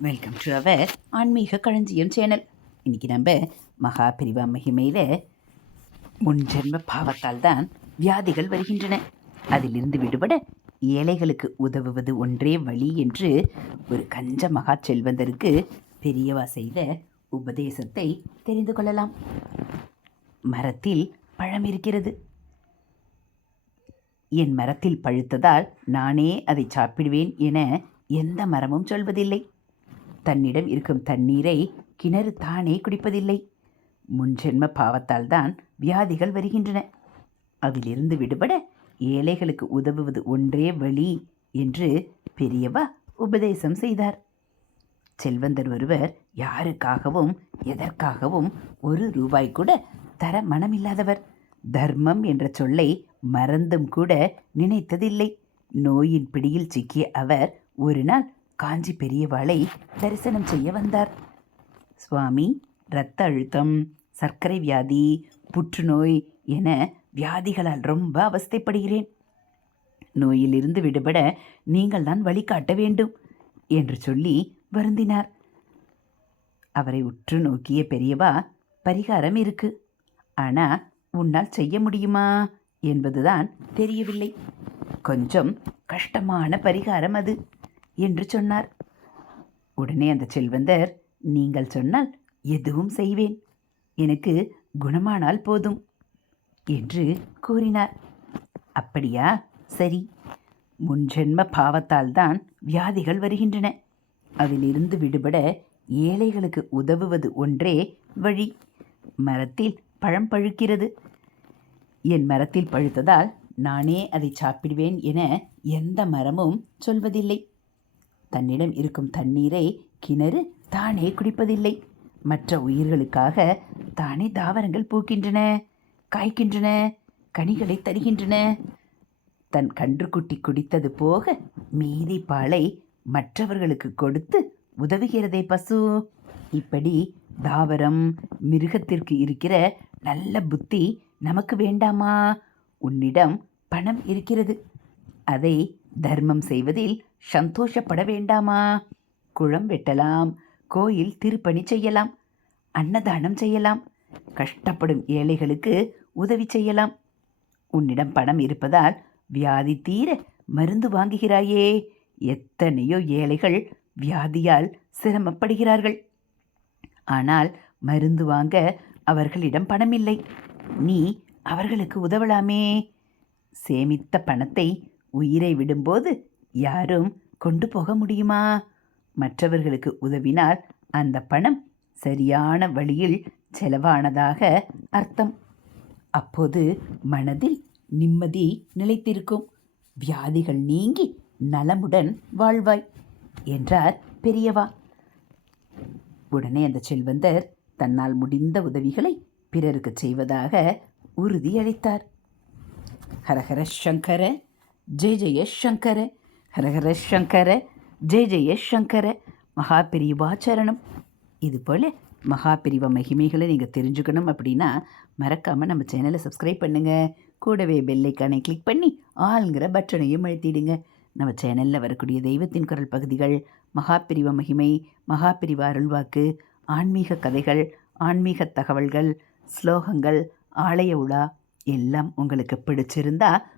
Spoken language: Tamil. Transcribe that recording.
வெல்கம் டு அவர் ஆன்மீக களஞ்சியம் சேனல். இன்றைக்கி நம்ம மகா பிரிவா மகிமையில் முன்ஜென்ம பாவத்தால் தான் வியாதிகள் வருகின்றன. அதிலிருந்து விடுபட ஏழைகளுக்கு உதவுவது ஒன்றே வழி என்று ஒரு கஞ்ச மகா செல்வந்தருக்கு பெரியவா செய்த உபதேசத்தை தெரிந்து கொள்ளலாம். மரத்தில் பழம் இருக்கிறது. என் மரத்தில் பழுத்ததால் நானே அதை சாப்பிடுவேன் என எந்த மரமும் சொல்வதில்லை. தன்னிடம் இருக்கும் தண்ணீரை கிணறு தானே குடிப்பதில்லை. முன்ஜென்ம பாவத்தால் தான் வியாதிகள் வருகின்றன. அதிலிருந்து விடுபட ஏழைகளுக்கு உதவுவது ஒன்றே வழி என்று பெரியவா உபதேசம் செய்தார். செல்வந்தர் ஒருவர் யாருக்காகவும் எதற்காகவும் ஒரு ரூபாய் கூட தர மனமில்லாதவர். தர்மம் என்ற சொல்லை மறந்தும் கூட நினைத்ததில்லை. நோயின் பிடியில் சிக்கிய அவர் ஒரு நாள் காஞ்சி பெரியவாளை தரிசனம் செய்ய வந்தார். சுவாமி இரத்த அழுத்தம் சர்க்கரை வியாதி புற்றுநோய் என வியாதிகளால் ரொம்ப அவஸ்தைப்படுகிறேன். நோயிலிருந்து விடுபட நீங்கள் தான் வழிகாட்ட வேண்டும் என்று சொல்லி வருந்தினார். அவரை உற்று நோக்கிய பெரியவா பரிகாரம் இருக்கு. ஆனா உன்னால் செய்ய முடியுமா? என்பதுதான் தெரியவில்லை. கொஞ்சம் கஷ்டமான பரிகாரம் அது. என்று சொன்னார். உடனே அந்த செல்வந்தர் நீங்கள் சொன்னால் எதுவும் செய்வேன். எனக்கு குணமானால் போதும் என்று கூறினார். அப்படியா? சரி. முன்ஜென்ம பாவத்தால் தான் வியாதிகள் வருகின்றன. அதிலிருந்து விடுபட ஏழைகளுக்கு உதவுவது ஒன்றே வழி. மரத்தில் பழம் பழுக்கிறது. என் மரத்தில் பழுத்ததால் நானே அதை சாப்பிடுவேன் என எந்த மரமும் சொல்வதில்லை. தன்னிடம் இருக்கும் தண்ணீரை கிணறு தானே குடிப்பதில்லை. மற்ற உயிர்களுக்காக தானே தாவரங்கள் பூக்கின்றன காய்க்கின்றன கனிகளை தருகின்றன. தன் கன்றுக்குட்டி குடித்தது போக மீதி பாலை மற்றவர்களுக்கு கொடுத்து உதவுகிறதே பசு. இப்படி தாவரம் மிருகத்திற்கு இருக்கிற நல்ல புத்தி நமக்கு வேண்டாமா? உன்னிடம் பணம் இருக்கிறது. அதை தர்மம் செய்வதில் சந்தோஷப்பட வேண்டாமா? குளம் வெட்டலாம் கோயில் திருப்பணி செய்யலாம் அன்னதானம் செய்யலாம் கஷ்டப்படும் ஏழைகளுக்கு உதவி செய்யலாம். உன்னிடம் பணம் இருப்பதால் வியாதி தீர மருந்து வாங்குகிறாயே. எத்தனையோ ஏழைகள் வியாதியால் சிரமப்படுகிறார்கள். ஆனால் மருந்து வாங்க அவர்களிடம் பணமில்லை. நீ அவர்களுக்கு உதவலாமே. சேமித்த பணத்தை உயிரை விடும்போது யாரும் கொண்டு போக முடியுமா? மற்றவர்களுக்கு உதவினால் அந்த பணம் சரியான வழியில் செலவானதாக அர்த்தம். அப்போது மனதில் நிம்மதி நிலைத்திருக்கும். வியாதிகள் நீங்கி நலமுடன் வாழ்வாய் என்றார் பெரியவா. உடனே அந்த செல்வந்தர் தன்னால் முடிந்த உதவிகளை பிறருக்கு செய்வதாக உறுதியளித்தார். ஹரஹர சங்கர ஜெய ஜெய சங்கர ஹரஹர சங்கர ஜெய ஜெய சங்கர மகா பெரியவாச்சரணம் இது போல் மகா மகிமைகளை நீங்கள் தெரிஞ்சுக்கணும் அப்படின்னா மறக்காமல் நம்ம சேனலை சப்ஸ்கிரைப் பண்ணுங்கள் கூடவே பெல்லைக்கானை கிளிக் பண்ணி ஆளுங்கிற பட்டனையும் அழுத்திடுங்க. நம்ம சேனலில் வரக்கூடிய தெய்வத்தின் குரல் பகுதிகள் மகாபிரிவ மகிமை மகாபிரிவ அருள்வாக்கு ஆன்மீக கதைகள் ஆன்மீக தகவல்கள் ஸ்லோகங்கள் ஆலய உலா எல்லாம் உங்களுக்கு பிடிச்சிருந்தா